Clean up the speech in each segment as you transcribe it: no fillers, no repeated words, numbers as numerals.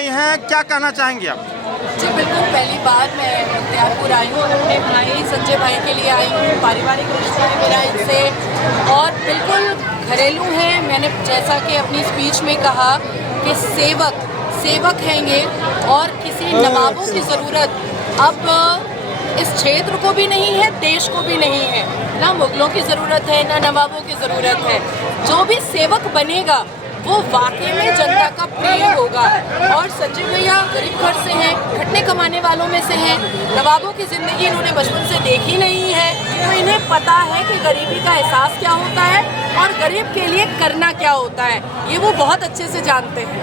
आई हैं, क्या कहना चाहेंगे आप? जी बिल्कुल, पहली बार मैं मुख्तियारपुर आई हूँ और अपने भाई संजय भाई के लिए आई हूँ। पारिवारिक रिश्ता है मेरा इनसे और बिल्कुल घरेलू है। मैंने जैसा कि अपनी स्पीच में कहा कि सेवक हैं ये और किसी नवाबों की ज़रूरत अब इस क्षेत्र को भी नहीं है, देश को भी नहीं है। ना मुगलों की ज़रूरत है, ना नवाबों की ज़रूरत है। जो भी सेवक बनेगा वो वाकई में जनता का प्रिय होगा। और संजय भैया गरीब घर से हैं, खटने कमाने वालों में से हैं। नवाबों की ज़िंदगी इन्होंने बचपन से देखी नहीं है, तो इन्हें पता है कि गरीबी का एहसास क्या होता है और गरीब के लिए करना क्या होता है, ये वो बहुत अच्छे से जानते हैं।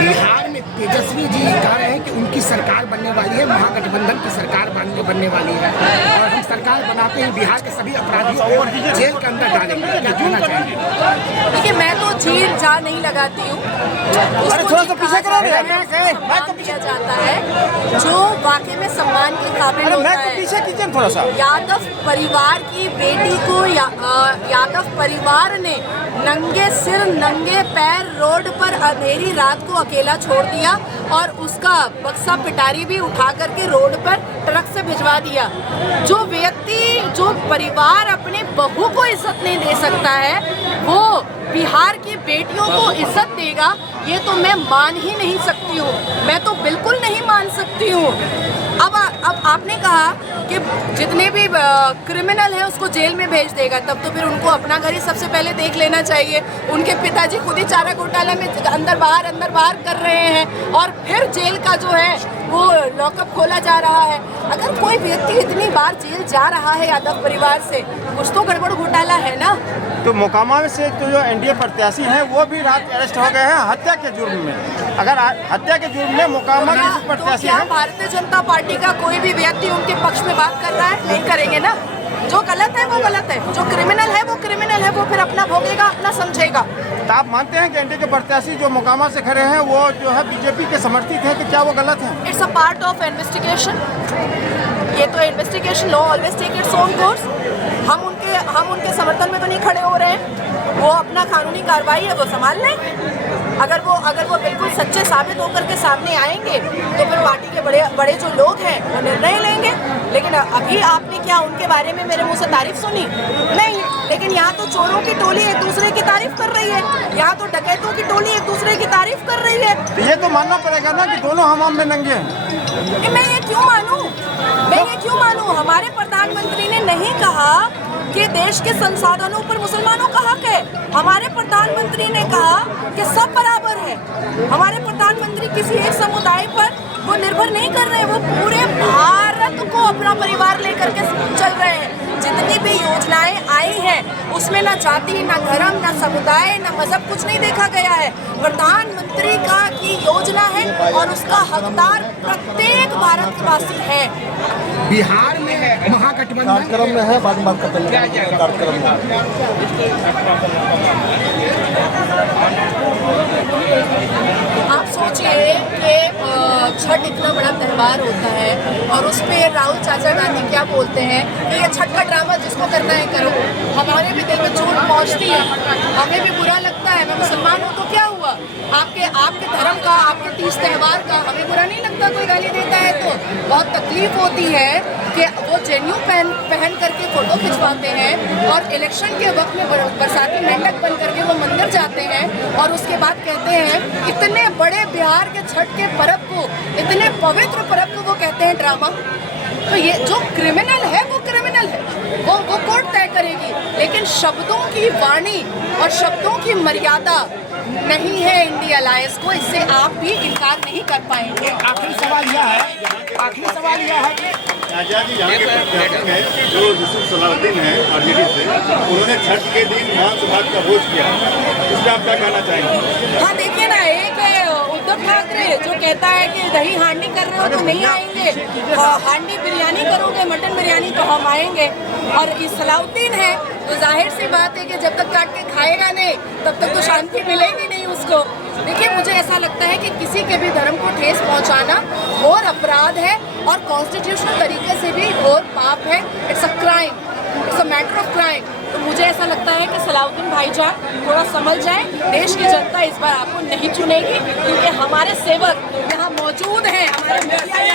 बिहार में तेजस्वी जी कह रहे हैं कि उनकी सरकार बनने वाली है, महागठबंधन की सरकार बनने वाली है और हम सरकार बनाते हैं बिहार के सभी अपराधियों को जेल के अंदर डालेंगे। क्या कहना चाहेंगे? देखिए, मैं तो जेल जा नहीं लगाती हूँ, उसको सम्मान दिया जाता है जो वाकई में सम्मान के काबिल होता है। थोड़ा सा यादव परिवार की बेटी को यादव परिवार ने नंगे सिर नंगे पैर रोड पर अंधेरी रात को अकेला छोड़ दिया और उसका बक्सा पिटारी भी उठा करके रोड पर ट्रक से भिजवा दिया। जो परिवार अपने बहू को इज्जत नहीं दे सकता है वो बिहार की बेटियों को इज्जत देगा, ये तो मैं मान ही नहीं सकती हूँ। मैं तो बिल्कुल नहीं मान सकती हूँ। अब आपने कहा कि जितने भी क्रिमिनल हैं उसको जेल में भेज देगा, तब तो फिर उनको अपना घर ही सबसे पहले देख लेना चाहिए। उनके पिताजी खुद ही चारा घोटाला में अंदर बाहर कर रहे हैं और फिर जेल का जो है वो लॉकअप खोला जा रहा है। अगर कोई व्यक्ति इतनी बार जेल जा रहा है यादव परिवार से, कुछ तो गड़बड़ घोटाला है ना। तो मोकामा से तो जो एनडीए प्रत्याशी हैं वो भी रात अरेस्ट हो गए हैं हत्या के जुर्म में। अगर हत्या के जुर्म में मोकामा के प्रत्याशी हैं, भारतीय जनता पार्टी का कोई भी व्यक्ति उनके पक्ष में बात कर रहा है, नहीं करेंगे ना। जो गलत है वो गलत है, जो क्रिमिनल है वो फिर अपना भोगेगा, अपना समझेगा। तो आप मानते हैं कि एनडीए के प्रत्याशी जो मोकामा से खड़े हैं वो जो है बीजेपी के समर्थित हैं, कि क्या वो गलत है? It's a part of investigation. ये तो investigation, law always take its own course. हम उनके समर्थन में तो नहीं खड़े हो रहे हैं। वो अपना कानूनी कार्रवाई है वो संभाल लें। अगर वो बिल्कुल सच्चे साबित होकर के सामने आएंगे तो फिर पार्टी के बड़े जो लोग हैं वो निर्णय लेंगे। लेकिन अभी आपने क्या उनके बारे में मेरे मुंह से तारीफ सुनी? नहीं। लेकिन यहाँ तो चोरों की टोली एक दूसरे की तारीफ कर रही है, यहाँ तो डकैतों की टोली एक दूसरे की तारीफ कर रही है। तो ये तो मानना पड़ेगा ना कि दोनों हमाम में नंगे हैं। मैं ये क्यों मानूं? हमारे प्रधानमंत्री ने नहीं कहा कि देश के संसाधनों पर मुसलमानों का हक है। हमारे प्रधानमंत्री ने कहा कि सब बराबर है। हमारे प्रधानमंत्री किसी एक समुदाय पर वो निर्भर नहीं कर रहे, वो पूरे भारत को अपना परिवार लेकर के चल रहे हैं। जितनी भी योजनाएं आई हैं उसमें ना जाति, ना धर्म, ना समुदाय, ना मजहब कुछ नहीं देखा गया है। प्रधानमंत्री का की योजना है और उसका हकदार प्रत्येक भारतवासी है। बिहार में महागठबंधन कार्यक्रम में है, बाद में बात करते हैं कार्यक्रम में। आप सोचिए कि छठ इतना बड़ा त्यौहार होता है और उस पर राहुल चाचा गांधी क्या बोलते हैं कि ये छठ का ड्रामा जिसको करना है करो। हमारे भी दिल में चोट पहुंचती है, हमें भी बुरा लगता है। मैं मुसलमान हूँ तो क्या हुआ, आपके धर्म का, आपके तीज त्यौहार का हमें बुरा नहीं लगता कोई गाली देता है तो। बहुत तकलीफ होती है कि वो जेन्यू पहन करके फोटो खिंचवाते हैं और इलेक्शन के वक्त में बरसाती मेंढक बन करके वो मंदिर जाते हैं और उसके बाद कहते हैं इतने बड़े बिहार के छठ के पर्व को, इतने पवित्र पर्व को वो कहते हैं ड्रामा। तो ये जो क्रिमिनल है वो क्रिमिनल है, वो कोर्ट तय करेगी। लेकिन शब्दों की वाणी और शब्दों की मर्यादा नहीं है इंडिया अलायंस को, इससे आप भी इनकार नहीं कर पाएंगे। आखिरी सवाल यह है कि आजादी यहाँ के प्रत्याशी हैं जो यूसुफ सलाउद्दीन हैं आरजेडी से, उन्होंने छठ के दिन मांस भात का भोज किया, इस पर आप क्या कहना चाहेंगे? हाँ देखिए ना, एक उद्धव ठाकरे जो कहता है कि दही हांडी कर रहे हो तो नहीं आएंगे, हांडी बिरयानी करोगे, मटन बिरयानी तो हम आएंगे। और ये सलाउद्दीन है तो जाहिर सी बात है कि जब तक काट के खाएगा नहीं तब तक तो शांति मिलेगी नहीं उसको। देखिए, मुझे ऐसा लगता है कि किसी के भी धर्म को ठेस पहुंचाना घोर अपराध है और कॉन्स्टिट्यूशनल तरीके से भी घोर पाप है। It's a crime, it's a matter of crime. तो मुझे ऐसा लगता है कि सलाउद्दीन भाईजान थोड़ा संभल जाए। देश की जनता इस बार आपको नहीं चुनेगी, क्योंकि हमारे सेवक यहाँ मौजूद हैं, हमारे मीडिया